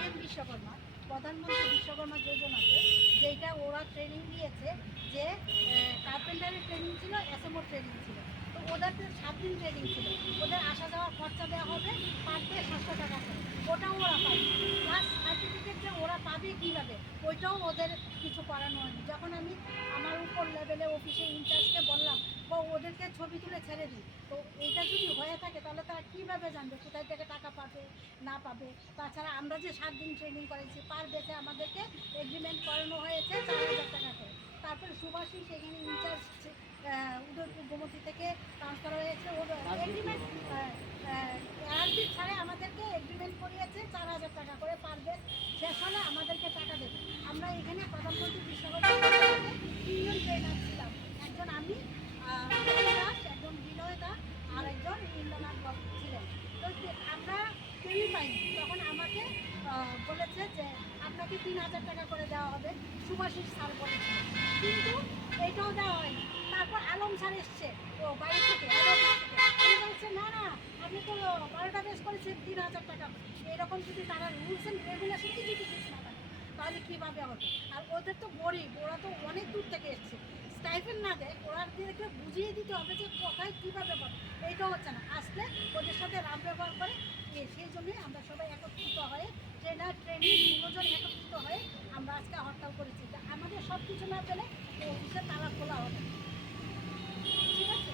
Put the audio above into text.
PM Vishwakarma, প্রধানমন্ত্রী বিশ্বকর্মা যোজনাতে যেটা ওরা ট্রেনিং দিয়েছে, যে কার্পেন্টারের ট্রেনিং ছিল, এসএমও ট্রেনিং ছিল। তো ওদের 7 দিন ট্রেনিং ছিল, ওদের আসা যাওয়ার খরচা দেওয়া হবে পার ডে 700 টাকা করে, ওটাও ওরা পাবে। প্লাস সার্টিফিকেট যে ওরা পাবে কীভাবে, ওইটাও ওদের কিছু করানো হয়নি। যখন আমি আমার উপর লেভেলে অফিসে ইনচার্জকে বললাম, বা ওদেরকে ছবি তুলে ছেড়ে দিই, তো এইটা যদি হয়ে থাকে তাহলে তারা কীভাবে জানবে কোথায় থেকে টাকা পাবে না পাবে। তাছাড়া আমরা যে 7 দিন ট্রেনিং করেছি, পার বেসে আমাদেরকে এগ্রিমেন্ট করানো হয়েছে 4000 টাকা করে। তারপরে সুভাষী সেখানে ইনচার্জ উদয়পুর গোমতী থেকে ট্রান্সফার হয়েছে, ওর এগ্রিমেন্ট আরবি ছাড়ে আমাদেরকে এগ্রিমেন্ট করিয়েছে 4000 টাকা করে পার বেস। শেষ হলে আমাদেরকে টাকা দেবে। আমরা এখানে প্রধানমন্ত্রী বিশ্বকর্মা 3জন ট্রেনার ছিলাম, একজন আমি, একজন বিনয় দা, আর একজন ইন্দ্রনাথ ছিলেন। তো আমরা কেউই পাইনি। তখন আমাকে বলেছে যে আপনাকে 3000 টাকা করে দেওয়া হবে, সুভাষিস স্যার বলেছিল, কিন্তু এইটাও দেওয়া হয়নি। তারপর আলম স্যার এসছে, ও বাড়ি থেকে উনি বলছে না না, আপনি তো 12টা বেস করেছেন 3000 টাকা। এরকম যদি তারা রুলস অ্যান্ড রেগুলেশনই যদি ঠিক না থাকে তাহলে কীভাবে হবে? আর ওদের তো গরিব, ওরা তো অনেক দূর থেকে এসছে, স্টাইফেন না দেয়, ওরাদেরকে বুঝিয়ে দিতে হবে যে কোথায় কীভাবে পাবে। এইটাও হচ্ছে না, আসলে ওদের সাথে রাম ব্যবহার করে। সেই জন্যই আমরা সবাই একত্রিত হয়ে, ট্রেনার ট্রেনিং 2জন একত্রিত হয়ে আমরা আজকে হরতাল করেছি। আমাদের সব কিছু না পেলে অফিসে তালা খোলা হবে, ঠিক আছে।